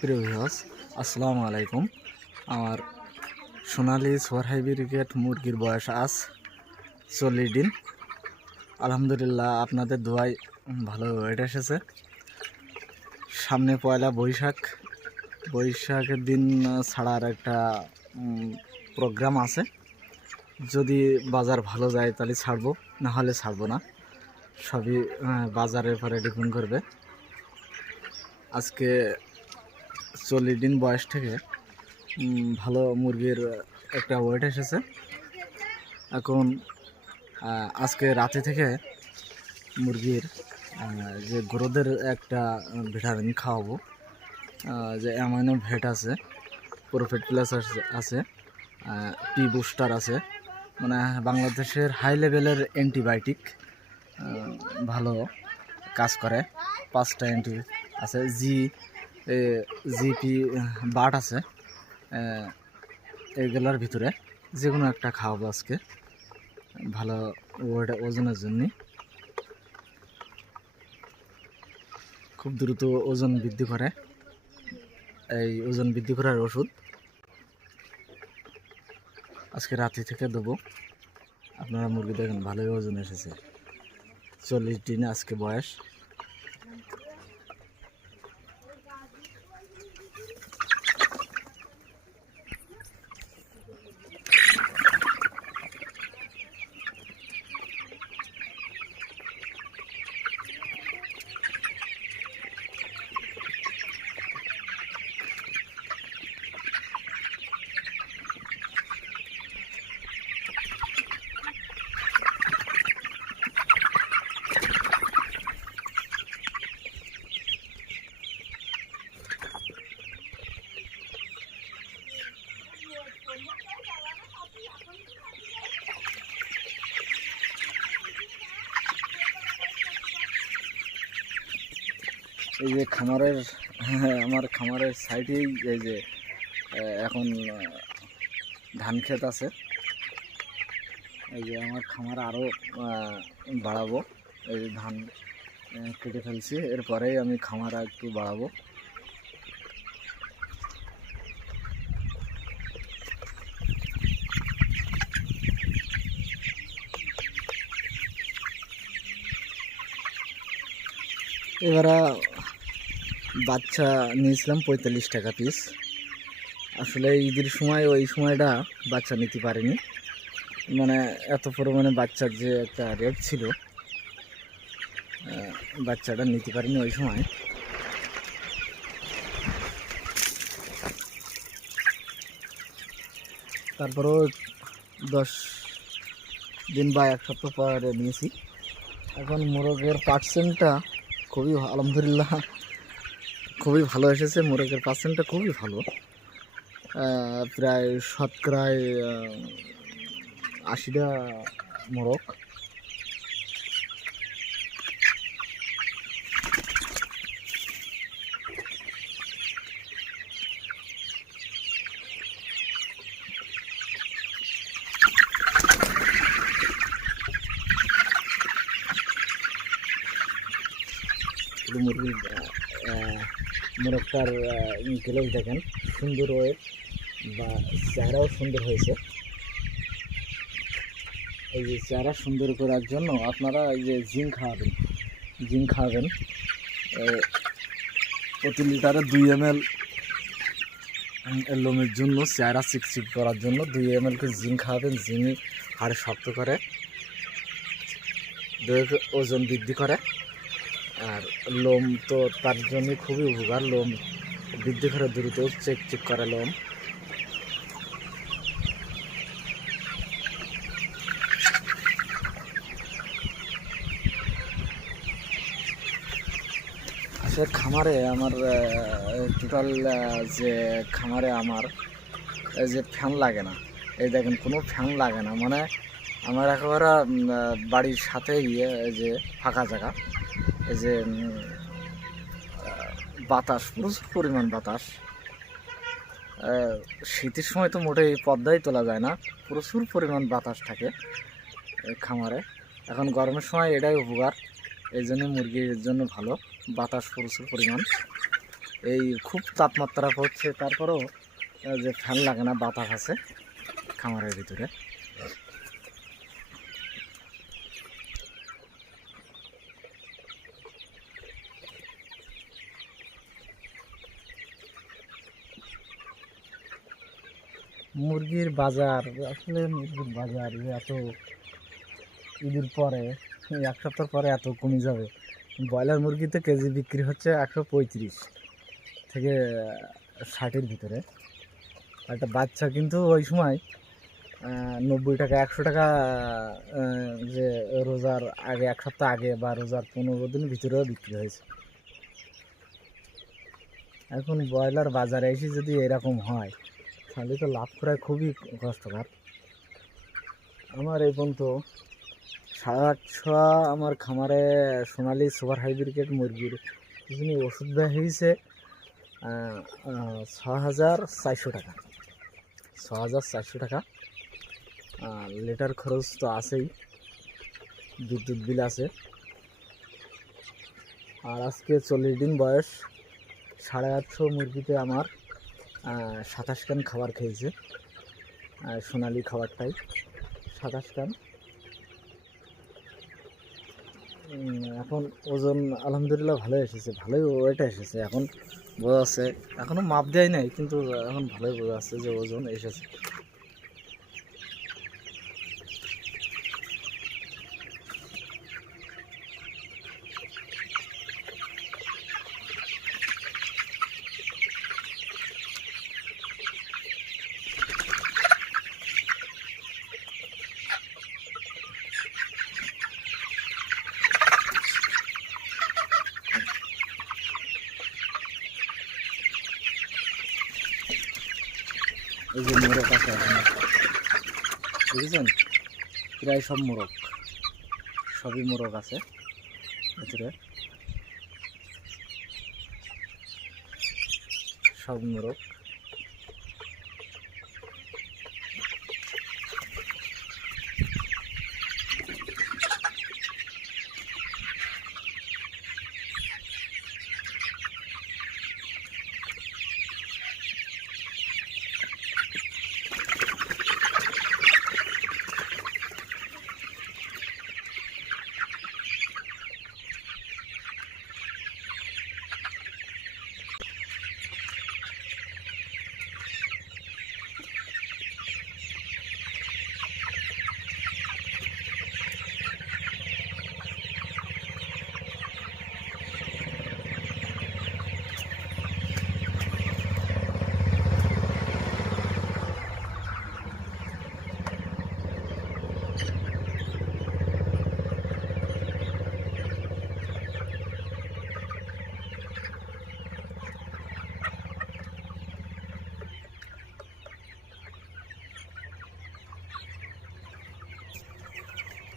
প্রিয় ভিউয়ার্স, আসসালামু আলাইকুম। আমার সোনালি সুপার হাইব্রিড মুরগির বয়স আজ 40 দিন। আলহামদুলিল্লাহ, আপনাদের দোয়ায় ভালো ওয়েট এসেছে। সামনে পয়লা বৈশাখের দিন ছাড়ার একটা প্রোগ্রাম আছে। যদি বাজার ভালো যায় তাহলে ছাড়বো, না হলে ছাড়বো না। সবই বাজারের পরে ডিপেন্ড করবে। আজকে 40 দিন বয়স থেকে ভালো মুরগির একটা ওয়েট এসেছে। এখন আজকে রাতে থেকে মুরগির যে গ্রোথের একটা ভিটামিন খাওয়াবো, যে অ্যামাইনো ভেট আছে, প্রোফিট প্লাস আছে, পি বুস্টার আছে, মানে বাংলাদেশের হাই লেভেলের অ্যান্টিবায়োটিক ভালো কাজ করে। 5টা অ্যান্টি আছে, জিপি বাট আছে। এইগুলোর ভিতরে যে কোনো একটা খাওয়াবো আজকে ভালো ওজনের জন্য। খুব দ্রুত ওজন বৃদ্ধি করে, এই ওজন বৃদ্ধি করার ওষুধ আজকে রাতে থেকে দেবো। আপনারা মুরগি দেখেন ভালোই ওজন এসেছে। 40 দিন আজকে বয়স। এই যে আমার খামারের সাইডেই এই যে এখন ধান ক্ষেত আছে। এই যে আমার খামার আরও বাড়াবো। এই যে ধান কেটে ফেলছি, এরপরেই আমি খামার একটু বাড়াবো। এবারে বাচ্চা নিয়েছিলাম 45 টাকা পিস। আসলে ঈদের সময় ওই সময়টা বাচ্চা নিতে পারিনি, মানে এত পরিমাণে বাচ্চার যে একটা রেট ছিল, বাচ্চাটা নিতে পারিনি ওই সময়। তারপরেও 10 দিন বা 1 সপ্তাহ পরে নিয়েছি। এখন মোরগের পার্সেন্টটা খুবই আলহামদুলিল্লাহ খুবই ভালো এসেছে। মোরগের পার্সেন্টটা খুবই ভালো, প্রায় শতকরায় 80টা মোরগ। মুরগির মোরগটার গ্লেজ দেখেন, সুন্দর ওয়েট বা চেহারাও সুন্দর হয়েছে। এই যে চেহারা সুন্দর করার জন্য আপনারা এই যে জিঙ্ক খাওয়াবেন। প্রতি লিটারে 2 ml লোমের জন্য, চেহারা চিকচিক করার জন্য 2 ml করে জিঙ্ক খাওয়াবেন। জিঙ্ক হাড় শক্ত করে, ওজন বৃদ্ধি করে। আর লোম তো তার জন্য খুবই উপকার। লোম বৃদ্ধি করে, দ্রুত চেক করে লোম। আসলে খামারে আমার টোটাল যে খামারে আমার যে ফ্যান লাগে না, এই দেখেন কোনো ফ্যান লাগে না, মানে আমার একেবারে বাড়ির সাথে গিয়ে এই যে ফাঁকা জায়গা, এই যে বাতাস, প্রচুর পরিমাণ বাতাস। শীতের সময় তো মোটেই পর্দাই তোলা যায় না, প্রচুর পরিমাণ বাতাস থাকে খামারে। এখন গরমের সময় এটাই উপকার, এই জন্য মুরগির জন্য ভালো, বাতাস প্রচুর পরিমাণ। এই খুব তাপমাত্রা পড়ছে, তারপরেও যে ফ্যান লাগে না, বাতাস আছে খামারের ভিতরে। মুরগির বাজার, আসলে মুরগির বাজার এত ঈদের পরে, এক সপ্তাহ পরে এত কমে যাবে। ব্রয়লার মুরগিতে কেজি বিক্রি হচ্ছে 135 থেকে 60-এর ভিতরে। একটা বাচ্চা কিন্তু ওই সময় 90 টাকা 100 টাকা, যে রোজার আগে, এক সপ্তাহ আগে বা রোজার 15 দিনের ভিতরেও বিক্রি হয়েছে। এখন ব্রয়লার বাজারে এসে যদি এরকম হয়, তাহলে তো লাভ করা খুবই কষ্টকর। আমার এই পর্যন্ত 850 আমার খামারে সোনালি সুপার হাইব্রিড মুরগির পিছনে ওষুধ ব্যয় হয়েছে 6400 টাকা। 6400 টাকা। লিটার খরচ তো আছেই, বিদ্যুৎ বিল আছে। আর আজকে 40 দিন বয়স, 850 মুরগিতে আমার 27 কান খাবার খেয়েছে, সোনালি খাবারটাই 27 কান। এখন ওজন আলহামদুলিল্লাহ ভালোই এসেছে, ভালোই ওয়েট এসেছে। এখন বোঝা যাচ্ছে, এখনও মাপ দেয় নাই, কিন্তু এখন ভালোই বোঝা যাচ্ছে যে ওজন এসেছে। এই যে মোরগ আছে এখানে, বুঝেছেন, প্রায় সব মোরগ, সবই মোরগ আছে ভিতরে, সব মোরগ।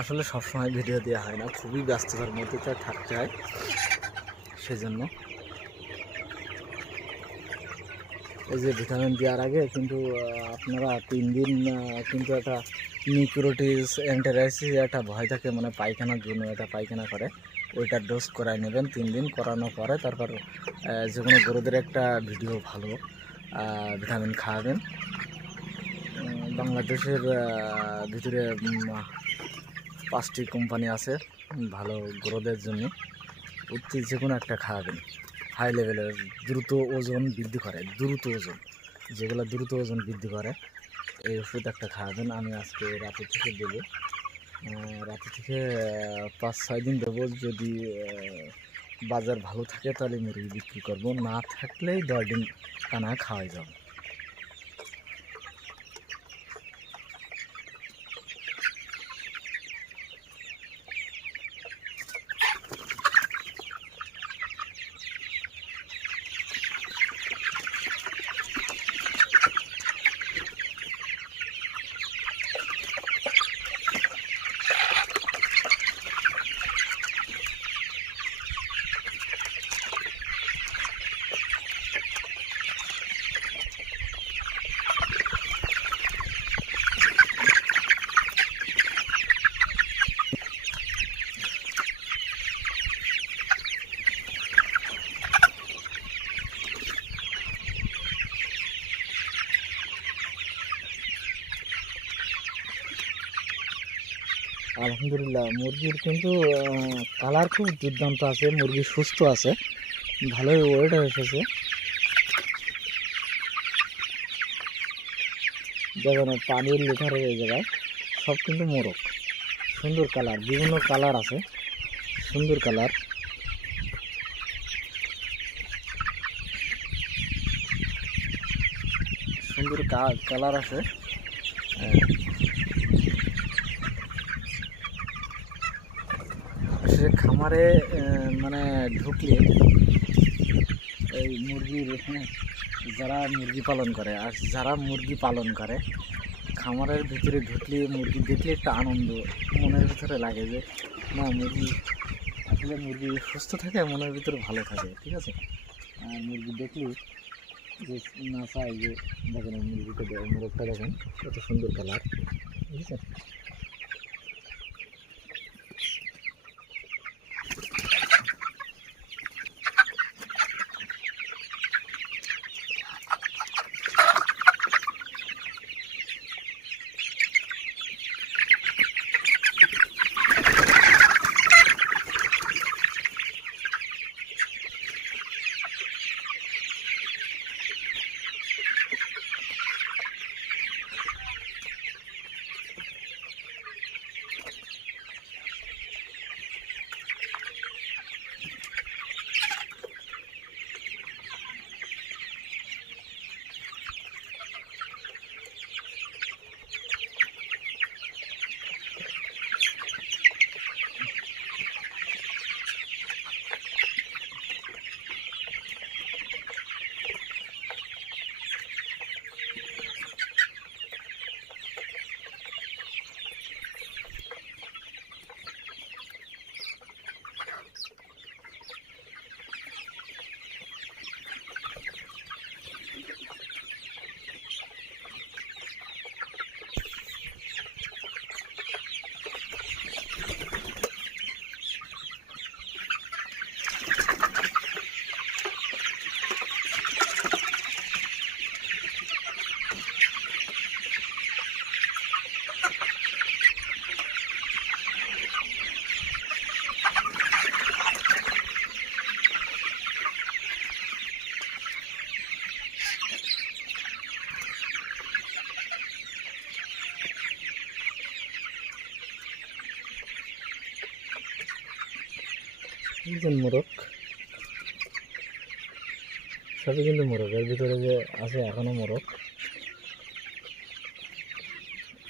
আসলে সবসময় ভিডিও দেওয়া হয় না, খুবই ব্যস্ততার মধ্যে থাকতে হয়, সেজন্য। এই যে ভিটামিন দেওয়ার আগে কিন্তু আপনারা 3 দিন কিন্তু একটা নিউক্রোটিস এন্টারাইসিস একটা ভয় থাকে, মানে পায়খানার জন্য, এটা পায়খানা করে, ওইটার ডোজ করাই নেবেন। 3 দিন করানোর পরে তারপর যে কোনো গরুদের একটা ভিডিও ভালো ভিটামিন খাওয়াবেন। বাংলাদেশের ভিতরে 5টি কোম্পানি আছে ভালো গরুদের জন্য, উঠতে যে কোনো একটা খাওয়াবেন। হাই লেভেলের দ্রুত ওজন বৃদ্ধি করে, দ্রুত ওজন, যেগুলো দ্রুত ওজন বৃদ্ধি করে, এই ওষুধ একটা খাওয়াবেন। আমি আজকে রাতে থেকে দেবো, রাতে থেকে 5-6 দিন দেবো। যদি বাজার ভালো থাকে তাহলে মুরগি বিক্রি করব, না থাকলেই 10 দিন টানা খাওয়াই যাবে। আলহামদুলিল্লাহ মুরগির কিন্তু কালার খুব দুর্দান্ত আছে, মুরগি সুস্থ আছে, ভালোই ওয়েট এসেছে। দেখেন পানির লিটারের এই জায়গায় সব কিন্তু মোরগ, সুন্দর কালার, বিভিন্ন কালার আছে, সুন্দর কালার। সুন্দর কালার আছে। সে খামারে মানে ঢুকলে এই মুরগির যারা মুরগি পালন করে আর যারা মুরগি পালন করে খামারের ভিতরে ঢুকলে মুরগি দেখলে একটা আনন্দ মনের ভিতরে লাগে যে না মুরগি আসলে মুরগি সুস্থ থাকে, মনের ভিতরে ভালো থাকে, ঠিক আছে। আর মুরগি দেখলে যে না চাই যে দেখেন মুরগিটা মোরগটা দেখেন কত সুন্দর কালার, ঠিক আছে। মোরগ সবই কিন্তু মোরগ, এর ভিতরে যে আছে এখনো মোরগ,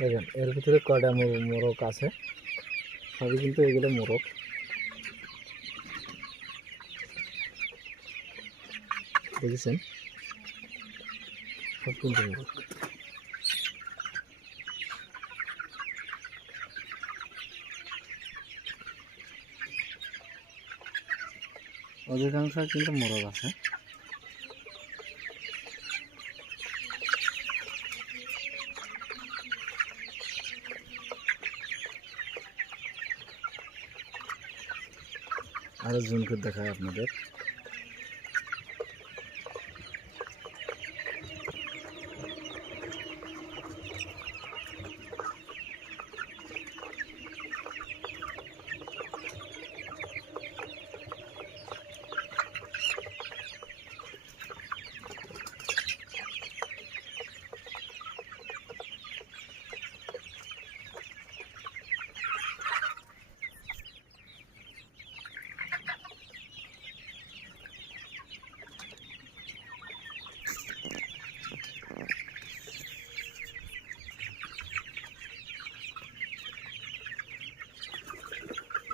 দেখেন এর ভিতরে কয়টা মোরগ আছে, সবই কিন্তু এগুলো মোরগ, দেখেছেন সব কিন্তু মোরগ। অধিকাংশ কিন্তু মোরগ আছে। আরো জুম করে দেখায় আপনাদের।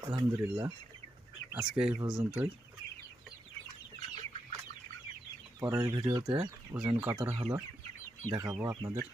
আলহামদুলিল্লাহ আজকে এই পর্যন্তই। পরের ভিডিওতে ওজন কতটা হলো দেখাবো আপনাদের।